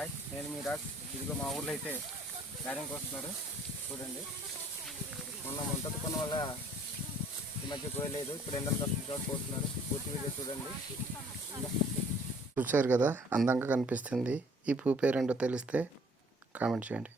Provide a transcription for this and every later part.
Hi, నేను మీ రాజ్. ఇదిగో మా ఊళ్ళో అయితే గార్డెన్కి వస్తున్నారు. చూడండి, మొన్న మొంతకున్న వల్ల ఈ మధ్య పోయలేదు. ఇప్పుడు ఎండలు తప్పి పోతున్నారు. పూర్తి వీడియో చూడండి. చూశారు కదా, అందంగా కనిపిస్తుంది. ఈ పువ్వు పేరేంటో తెలిస్తే కామెంట్ చేయండి.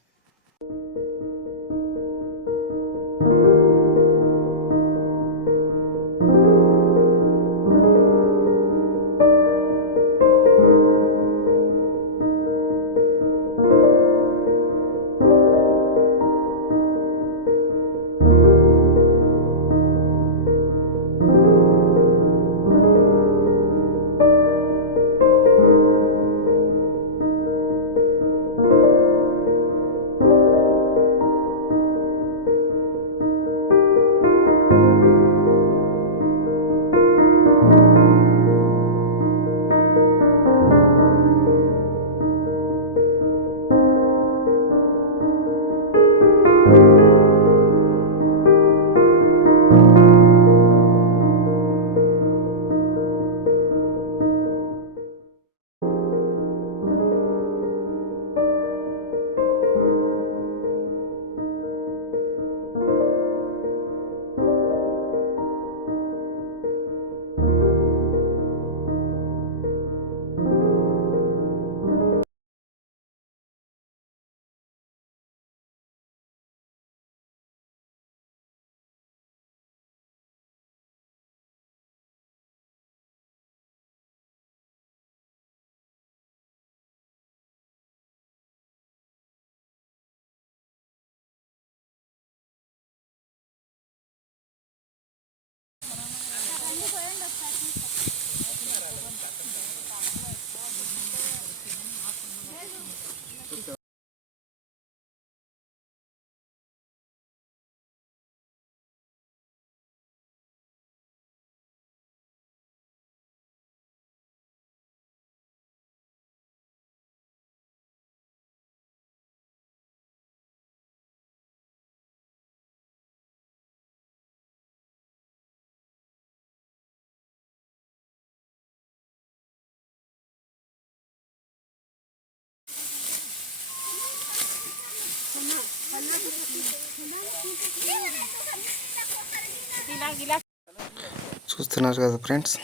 చూస్తున్నారు కదా ఫ్రెండ్స్,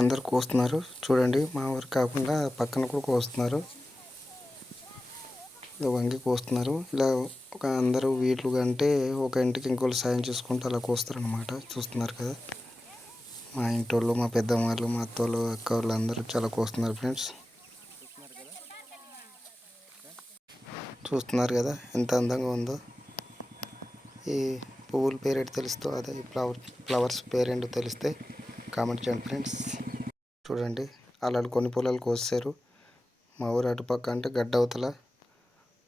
అందరు కోస్తున్నారు. చూడండి, మా ఊరు కాకుండా పక్కన కూడా కోస్తున్నారు. ఇలా వంగి కోస్తున్నారు. ఇలా ఒక అందరూ వీళ్ళు అంటే ఒక ఇంటికి ఇంకోళ్ళు సాయం చేసుకుంటూ అలా కోస్తారు అనమాట. చూస్తున్నారు కదా, మా ఇంటి వాళ్ళు, మా పెద్దమ్మ వాళ్ళు, మా అత్త వాళ్ళు, అక్క వాళ్ళు అందరూ చాలా కోస్తున్నారు ఫ్రెండ్స్. చూస్తున్నారు కదా ఎంత అందంగా ఉందో. ఈ పువ్వుల పేరేంటో తెలుస్తో, అదే ఫ్లవర్స్ పేరేంటో తెలిస్తే కామెంట్ చేయండి ఫ్రెండ్స్. చూడండి, అలా కొన్ని పొలాలు కోసారు. మా ఊరు అటుపక్క అంటే గడ్డ అవతల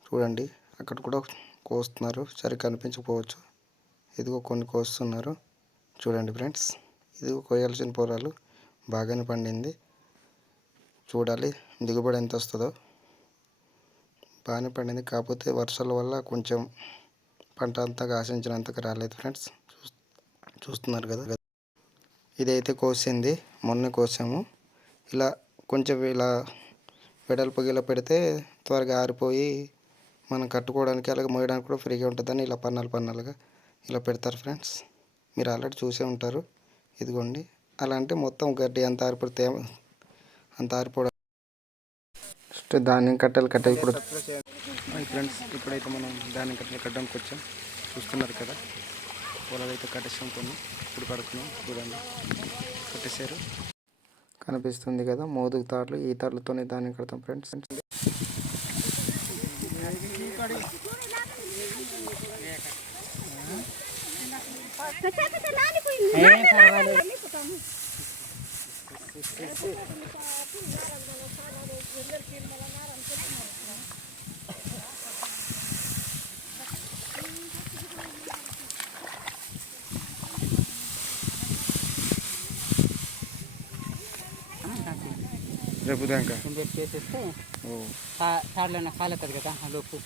చూడండి, అక్కడ కూడా కోస్తున్నారు. సరిగ్గా కనిపించకపోవచ్చు. ఇదిగో కొన్ని కోస్తున్నారు. చూడండి ఫ్రెండ్స్, ఇది కోయాల్సిన పొలాలు. బాగానే పండింది. చూడాలి దిగుబడి ఎంత వస్తుందో. బాగానే పండింది, కాకపోతే వర్షాల వల్ల కొంచెం పంట అంతగా ఆశించినంతగా రాలేదు ఫ్రెండ్స్. చూస్తున్నారు కదా, ఇదైతే కోసింది మొన్న కోసాము. ఇలా కొంచెం ఇలా వెడల్పు ఇలా పెడితే త్వరగా ఆరిపోయి మనం కట్టుకోవడానికి అలాగే మోయడానికి కూడా ఫ్రీగా ఉంటుందని ఇలా పన్నాలుగా ఇలా పెడతారు ఫ్రెండ్స్. మీరు ఆల్రెడీ చూసే ఉంటారు. ఇదిగోండి, అలా అంటే మొత్తం గడ్డి అంత ఆరిపోతే అంత ఆరిపోవడం. ధాన్యం కట్టలు ఇప్పుడు ఫ్రెండ్స్, ఇప్పుడైతే మనం ధాన్యం కట్టలు కట్టడానికి వచ్చాం. చూస్తున్నారు కదా, పొలాలు అయితే కట్టేసాం. కొన్ని ఇప్పుడు కడుతున్నాం. చూడండి, కట్టేశారు. కనిపిస్తుంది కదా మోదుగు తాళ్ళు. ఈ తాళ్ళతోనే ధాన్యం కడతాం ఫ్రెండ్స్. రేపు దాకా చేసేస్తే తాడులో కాలుతుంది కదా ఆ లోపు.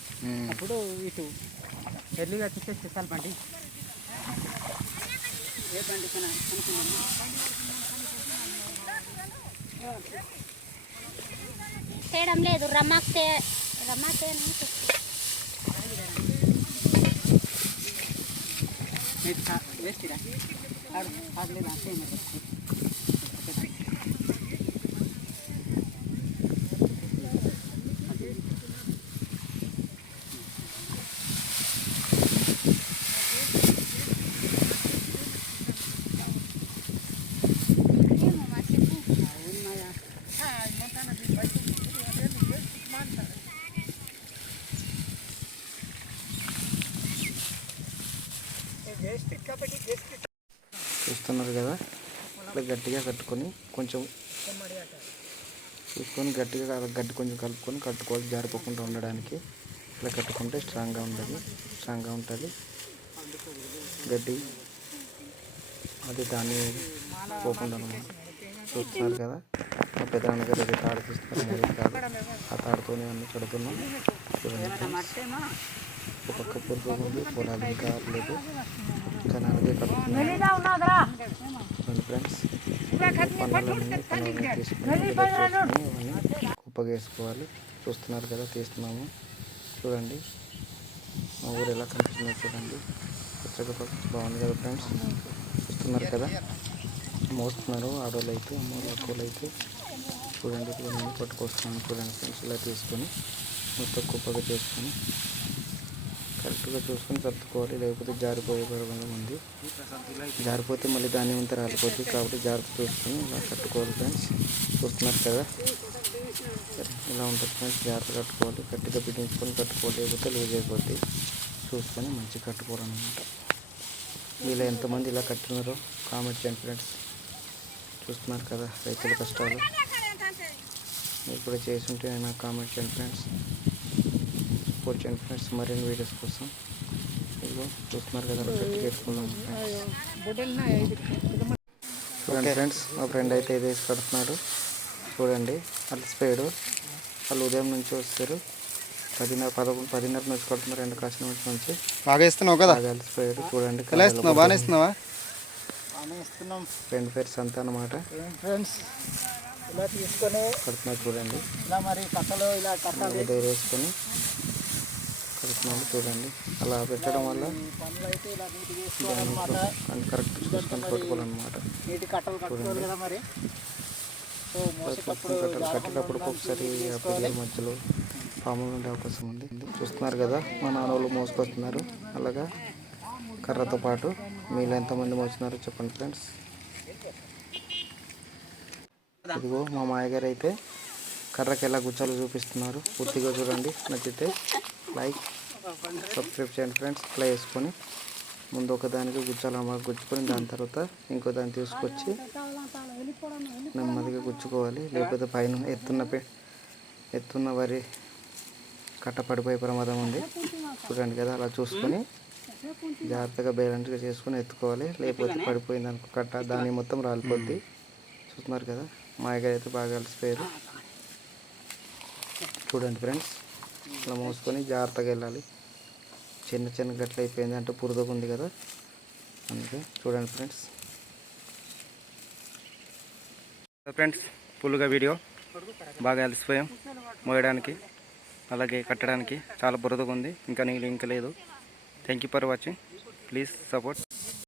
అప్పుడు ఇటు ఎర్లీగా తీసేస్తే చాలు బండి. ఏ బండి కనుక్కున్నాము. చేయడం లేదు రమాక్తే వేసిరా ఆడలేదు అంతే చూస్తున్నారు కదా, ఇట్లా గట్టిగా కట్టుకొని కొంచెం చూసుకొని గట్టిగా గడ్డి కొంచెం కలుపుకొని కట్టుకోవాలి, జారిపోకుండా ఉండడానికి. ఇట్లా కట్టుకుంటే స్ట్రాంగ్గా ఉంటుంది గడ్డి, అది దాన్ని పోకుండా అనమాట. చూస్తున్నారు కదా, మా పెద్దనాన్నగారు అది తాడు తీస్తున్నారు, ఆ తాడుతోనే అన్నీ కడుతున్నాం. చూడండి, ఒక పక్క పురుగు ఉంది, పొలాలు ఇంకా ఆరలేదు, ఇంకా నాలుగే కడుతున్నాను ఫ్రెండ్స్. పనులన్నీ తీసుకుని కుప్పగా వేసుకోవాలి. చూస్తున్నారు కదా, తీస్తున్నాము. చూడండి మా ఊరు ఎలా కనిపిస్తుందో చూడండి, పచ్చగా బాగుంది కదా ఫ్రెండ్స్. చూస్తున్నారు కదా, మోస్తున్నారు ఆడవాళ్ళు అయితే, అమ్మవాళ్ళు అక్కలు అయితే. చూడండి, ఇప్పుడు నేను పట్టుకొస్తున్నాను చూడండి ఫ్రెండ్స్. ఇలా తీసుకొని మొత్తం కుప్పగా చేసుకొని కరెక్ట్గా చూసుకొని సర్దుకోవాలి, లేకపోతే జారిపోయే ప్రమాదం ఉంది. జారిపోతే మళ్ళీ దాని అంతా రాలిపోతుంది, కాబట్టి జాగ్రత్త చూసుకొని ఇలా కట్టుకోవాలి ఫ్రెండ్స్. చూస్తున్నారు కదా, ఇలా ఉంటుంది ఫ్రెండ్స్. జాగ్రత్త కట్టుకోవాలి, గట్టిగా బిగించుకొని కట్టుకోవాలి, లేకపోతే లూజ్ అయిపోద్ది. చూసుకొని మంచిగా కట్టుకోవాలన్నమాట. వీళ్ళు ఎంతమంది ఇలా కట్టినారో కామెంట్ చేయండి ఫ్రెండ్స్. చూస్తున్నారు కదా రైతుల కష్టాలు, మీరు కూడా చేసి ఉంటే నాకు కామెంట్ చేయండి ఫ్రెండ్స్. సపోర్ట్ చేయండి ఫ్రెండ్స్ మరిన్ని వీడియోస్ కోసం. ఇదిగో చూస్తున్నారు కదా, గట్టిగా పెట్టుకున్నాము చూడండి ఫ్రెండ్స్. మా ఫ్రెండ్ అయితే ఇది వేసి కడుతున్నాడు చూడండి. అలసిపోయాడు, వాళ్ళు ఉదయం నుంచి వస్తారు, 10:30 నుంచి కడుతున్నారు, ఎండ కాసిన నుంచి. బాగా వేస్తున్నావు కదా, బాగా అలసిపోయాడు చూడండి. బాగానే ఇస్తున్నావా? ఫ్రెండ్ పేరు సంత అన్నమాట. ఫ్రెండ్స్ ఇలా తీసుకొని కడుతున్నారు చూడండి, ఇలా మరి కట్టలు ఇలా కట్టాలి, వేసుకొని కడుతున్నాము చూడండి. అలా పెట్టడం వల్ల కరెక్ట్ చూసుకొని కొట్టుకోవాలన్నమాట. చూడండి, కట్టలు కట్టేటప్పుడు ఒకసారి ఆ పిల్లల మధ్యలో పాములు ఉండే అవకాశం ఉంది. చూస్తున్నారు కదా, మా నాన్నోళ్ళు మోసుకొస్తున్నారు అలాగా కర్రతో పాటు. మీరు ఎంతమంది మోస్తున్నారో చెప్పండి ఫ్రెండ్స్. ఇదిగో మా మాయగారు అయితే కర్రకి ఎలా గుచ్చాలో చూపిస్తున్నారు, పూర్తిగా చూడండి. నచ్చితే లైక్ సబ్స్క్రైబ్ చేయండి ఫ్రెండ్స్. ఇట్లా వేసుకొని ముందు ఒకదానికి గుచ్చుకొని దాని తర్వాత ఇంకో దాన్ని తీసుకొచ్చి నెమ్మదిగా గుచ్చుకోవాలి, లేకపోతే పైన ఎత్తున్న వరి కట్ట పడిపోయే ప్రమాదం ఉంది. చూడండి కదా, అలా చూసుకొని జాగ్రత్తగా బ్యాలెన్స్గా చేసుకొని ఎత్తుకోవాలి, లేకపోతే పడిపోయింది అనుకో కట్ట, దాన్ని మొత్తం రాలిపోద్ది. చూస్తున్నారు కదా, మా అయ్యగారు అయితే బాగా కలిసిపోయారు చూడండి ఫ్రెండ్స్. ఇలా మోసుకొని జాగ్రత్తగా వెళ్ళాలి. చిన్న గట్లు అయిపోయింది అంటే పురుదుగా ఉంది కదా, అందుకే చూడండి ఫ్రెండ్స్. ఫుల్గా వీడియో బాగా అలసిపోయాం మోయడానికి, అలాగే కట్టడానికి. చాలా బురదగా ఉంది, ఇంకా నీళ్ళు ఇంకా లేదు. Thank you for watching, please support.